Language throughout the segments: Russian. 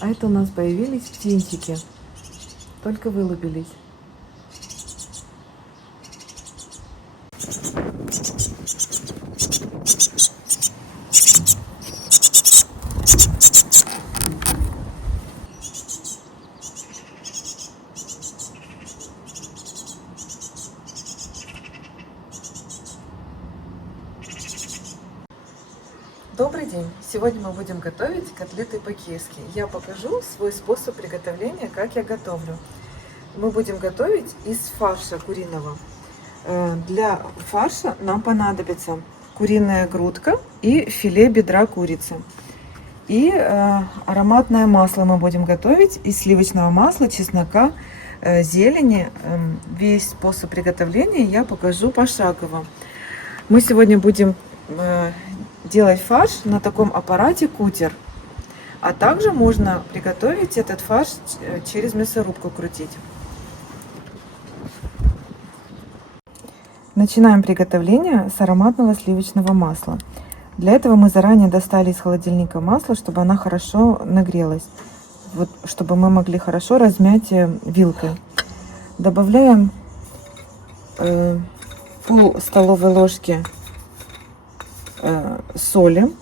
А это у нас появились птенчики. Только вылупились. Добрый день! Сегодня мы будем готовить котлеты по-киевски. Я покажу свой способ приготовления, как я готовлю. Мы будем готовить из фарша куриного. Для фарша нам понадобится куриная грудка и филе бедра курицы. И ароматное масло мы будем готовить из сливочного масла, чеснока, зелени. Весь способ приготовления я покажу пошагово. Мы сегодня будем делать фарш на таком аппарате кутер, а также можно приготовить этот фарш через мясорубку крутить. Начинаем приготовление с ароматного сливочного масла. Для этого мы заранее достали из холодильника масло, чтобы оно хорошо нагрелось, вот, чтобы мы могли хорошо размять вилкой. Добавляем пол столовой ложки соли,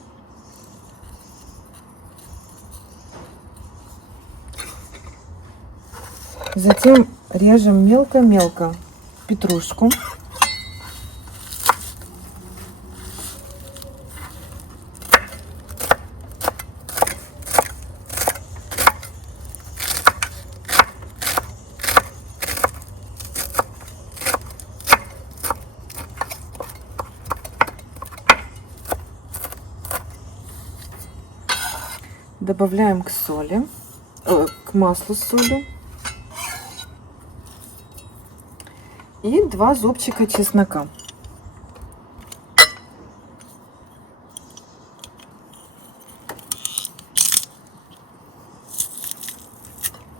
затем режем мелко-мелко петрушку, добавляем к соли, к маслу с солью и 2 зубчика чеснока.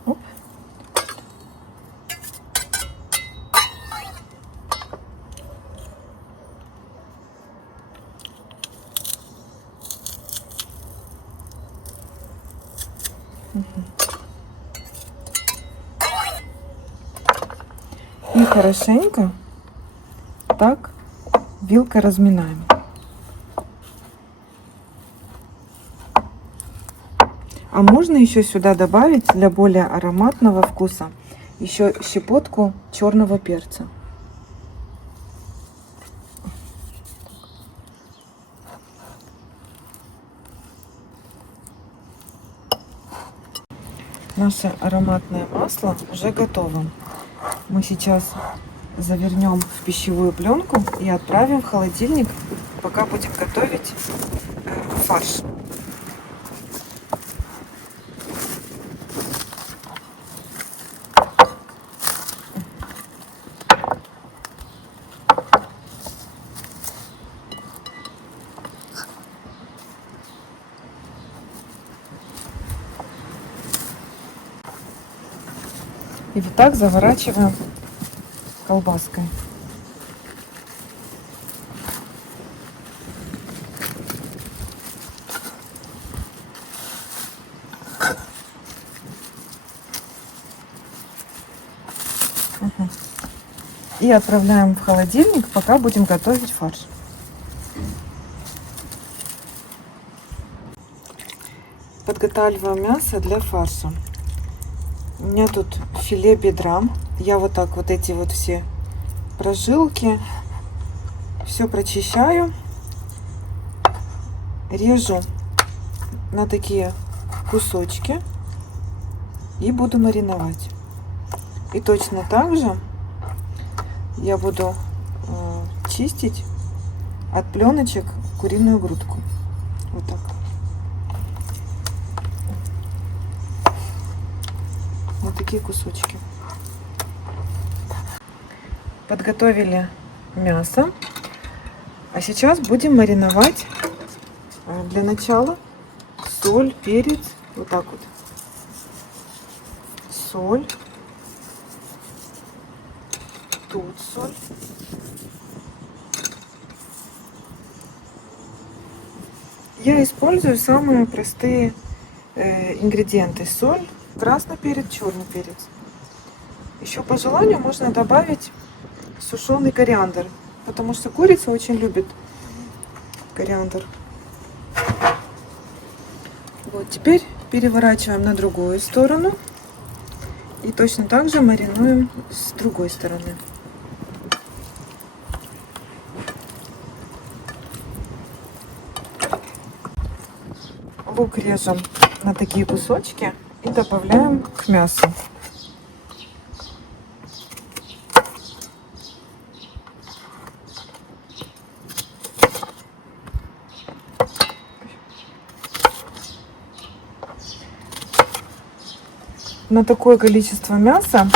Оп. И хорошенько так вилкой разминаем. А можно еще сюда добавить для более ароматного вкуса еще щепотку черного перца. Наше ароматное масло уже готово. Мы сейчас завернем в пищевую пленку и отправим в холодильник, пока будем готовить фарш. И вот так заворачиваем колбаской. И отправляем в холодильник, пока будем готовить фарш. Подготавливаем мясо для фарша. У меня тут филе бедра. Я вот так вот эти вот все прожилки все прочищаю, режу на такие кусочки и буду мариновать. И точно так же я буду чистить от пленочек куриную грудку. Вот так. Вот такие кусочки. Подготовили мясо. А сейчас будем мариновать. Для начала соль, перец. Вот так вот. Соль. Тут соль. Я использую самые простые ингредиенты. Соль, красный перец, черный перец. Еще по желанию можно добавить сушеный кориандр, потому что курица очень любит кориандр. Вот, теперь переворачиваем на другую сторону и точно так же маринуем с другой стороны. Лук режем на такие кусочки и добавляем к мясу. На такое количество мяса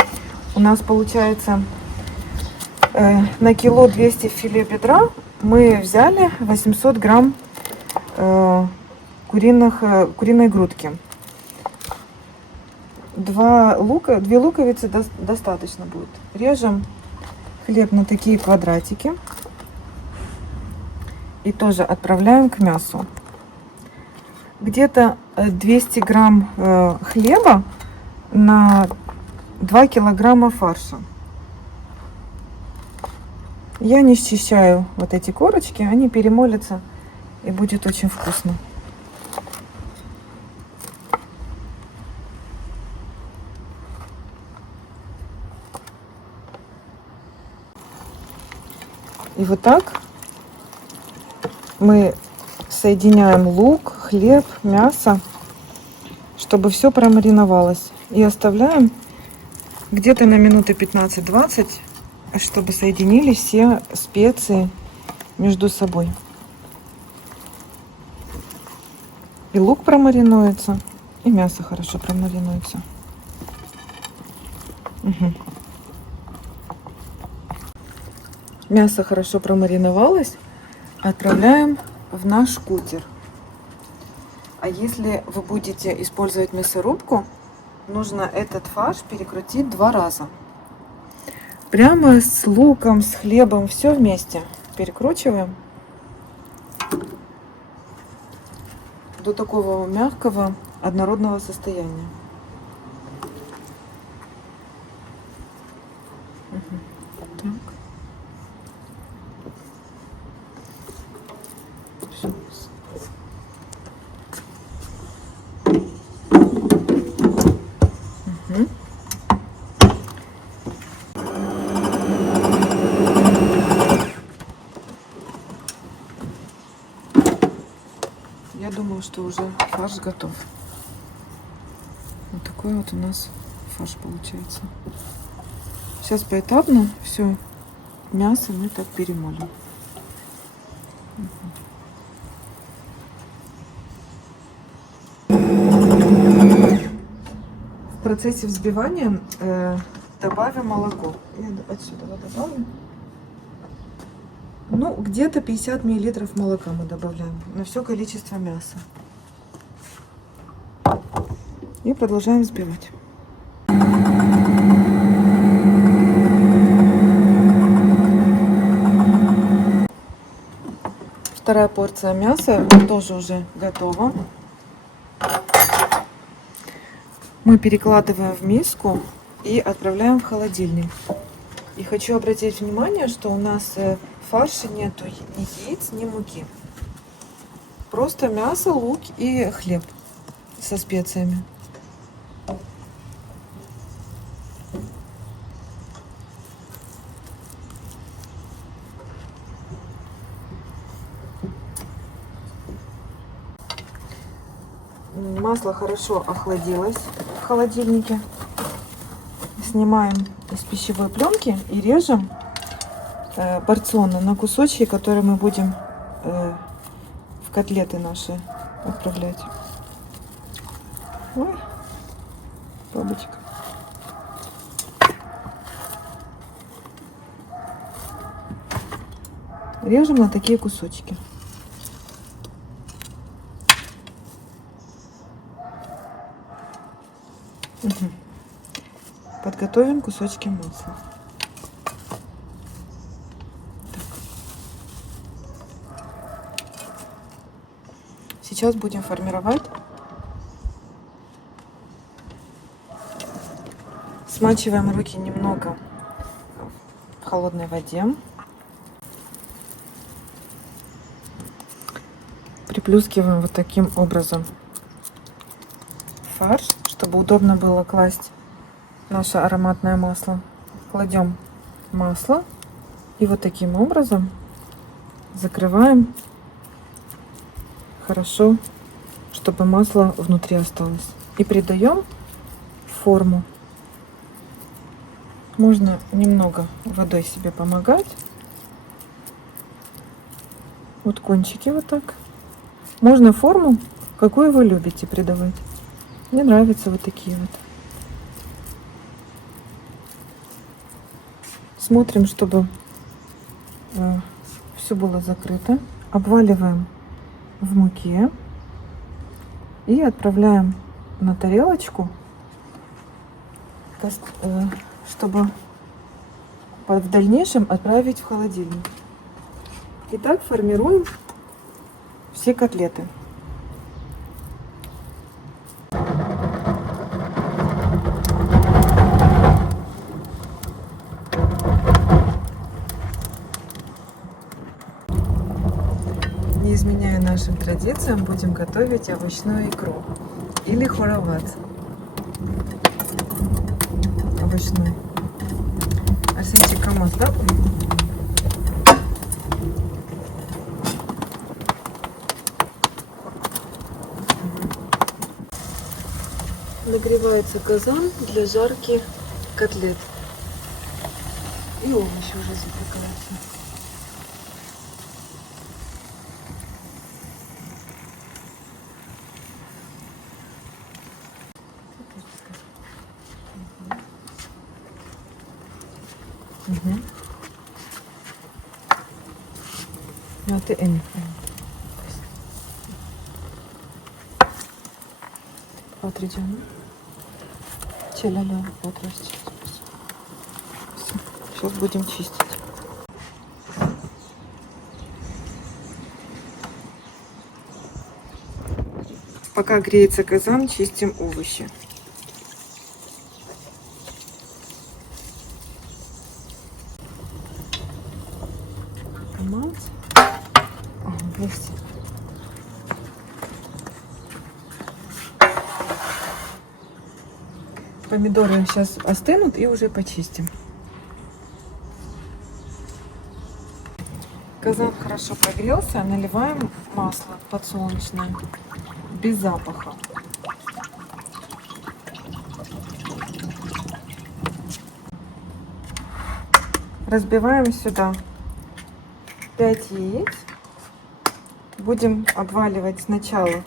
у нас получается на кило 200 филе бедра мы взяли 800 грамм куриной грудки. 2 луковицы достаточно будет. Режем хлеб на такие квадратики и тоже отправляем к мясу. Где-то 200 грамм хлеба на 2 килограмма фарша. Я не счищаю вот эти корочки, они перемолятся и будет очень вкусно. И вот так мы соединяем лук, хлеб, мясо, чтобы все промариновалось. И оставляем где-то на минуты 15-20, чтобы соединились все специи между собой. И лук промаринуется, и мясо хорошо промаринуется. Угу. Мясо хорошо промариновалось, отправляем в наш кутер. А если вы будете использовать мясорубку, нужно этот фарш перекрутить 2 раза. Прямо с луком, с хлебом, все вместе перекручиваем до такого мягкого, однородного состояния. Так. Я думаю, что уже фарш готов. Вот такой вот у нас фарш получается. Сейчас поэтапно все мясо мы так перемолим. В процессе взбивания добавим молоко. Я отсюда добавлю. Ну, где-то 50 миллилитров молока мы добавляем на все количество мяса. И продолжаем взбивать. Вторая порция мяса тоже уже готова. Мы перекладываем в миску и отправляем в холодильник. И хочу обратить внимание, что у нас в фарше нету ни яиц, ни муки. Просто мясо, лук и хлеб со специями. Масло хорошо охладилось в холодильнике. Снимаем из пищевой пленки и режем порционно на кусочки, которые мы будем в котлеты наши отправлять. Ой, бабочка. Режем на такие кусочки. Угу. Подготовим кусочки масла. Так. сейчас будем формировать. Смачиваем руки немного в холодной воде. Приплюскиваем вот таким образом фарш, чтобы удобно было класть наше ароматное масло. Кладем масло и вот таким образом закрываем хорошо, чтобы масло внутри осталось. И придаем форму. Можно немного водой себе помогать. Вот кончики вот так. Можно форму, какую вы любите придавать. Мне нравятся вот такие вот. Смотрим, чтобы все было закрыто. Обваливаем в муке и отправляем на тарелочку, чтобы в дальнейшем отправить в холодильник. Итак, формируем все котлеты. Не изменяя нашим традициям, будем готовить овощную икру или хороват. Овощной. Арсенчик, камаз, да? Нагревается казан для жарки котлет. И овощи уже запекаются. Ja, det är en. Patlıcanı. Челяля, вот растет. Все. Сейчас будем чистить. Пока греется казан, чистим овощи. Томат. Есть. Помидоры сейчас остынут и уже почистим. Казан хорошо прогрелся, наливаем масло подсолнечное без запаха. Разбиваем сюда 5 яиц. Будем обваливать сначала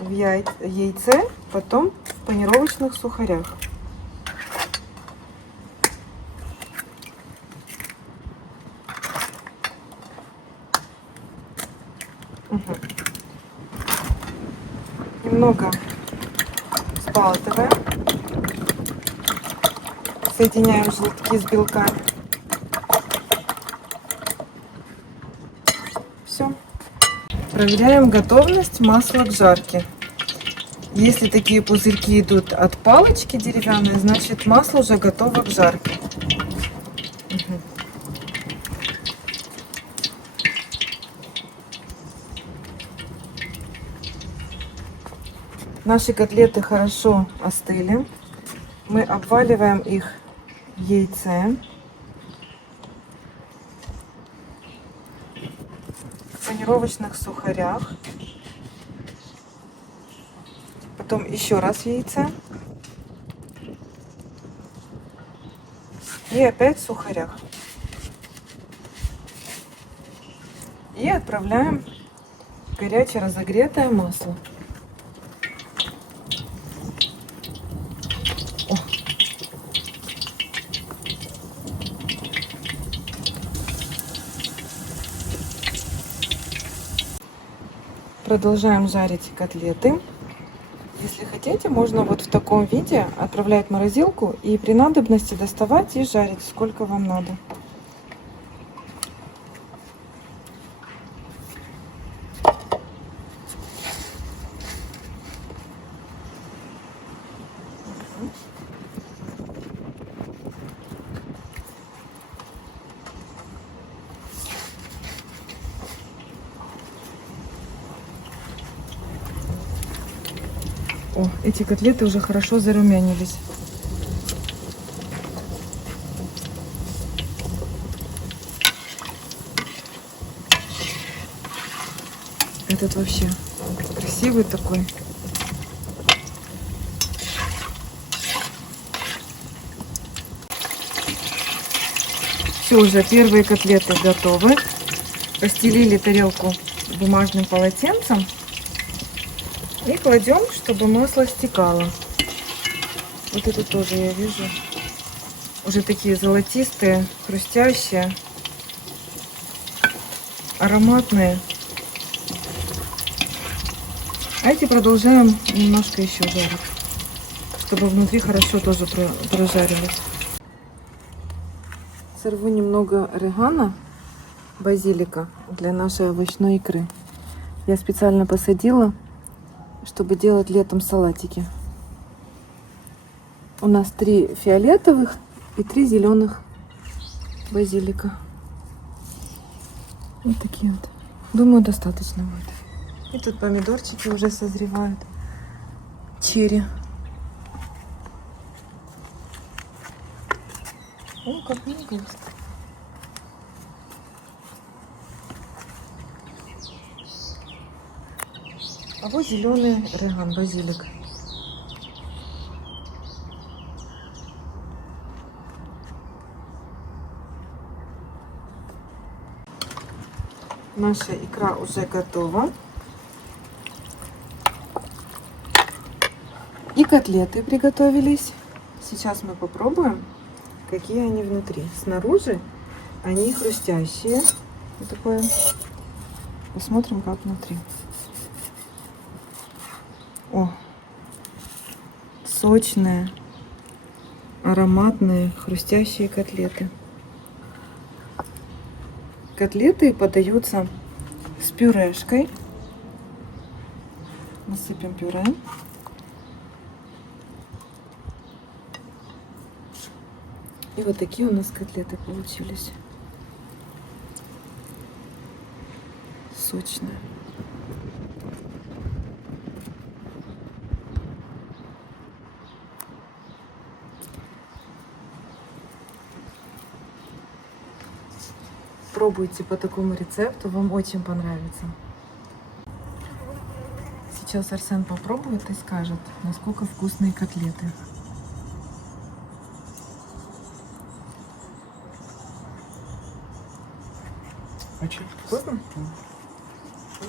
в яйце, потом в панировочных сухарях. Угу. Немного взбалтываем. Соединяем желтки с белками. Все. Проверяем готовность масла к жарке. Если такие пузырьки идут от палочки деревянной, значит масло уже готово к жарке. Угу. Наши котлеты хорошо остыли. Мы обваливаем их в яйце. В панировочных сухарях. Потом еще раз в яйце. И опять в сухарях. И отправляем в горячее разогретое масло. Продолжаем жарить котлеты. Если хотите, можно вот в таком виде отправлять в морозилку и при надобности доставать и жарить, сколько вам надо. О, эти котлеты уже хорошо зарумянились. Этот вообще красивый такой. Все, уже первые котлеты готовы. Постелили тарелку бумажным полотенцем и кладем, чтобы масло стекало. Вот это тоже я вижу. Уже такие золотистые, хрустящие, ароматные. А эти продолжаем немножко еще жарить, чтобы внутри хорошо тоже прожарились. Сорву немного орегано, базилика для нашей овощной икры. Я специально посадила, чтобы делать летом салатики. У нас 3 фиолетовых и 3 зеленых базилика. Вот такие вот. Думаю, достаточно будет. И тут помидорчики уже созревают. Черри. О, как много есть. А вот зеленый ореган, базилик. Наша икра уже готова. И котлеты приготовились. Сейчас мы попробуем, какие они внутри. Снаружи они хрустящие. Вот такое. Посмотрим, как внутри. О, сочные, ароматные, хрустящие котлеты. Котлеты подаются с пюрешкой. Насыпем пюре. И вот такие у нас котлеты получились. Сочные. Пробуйте по такому рецепту, вам очень понравится. Сейчас Арсен попробует и скажет, насколько вкусные котлеты. Очень Вкусно? вкусно. Ну,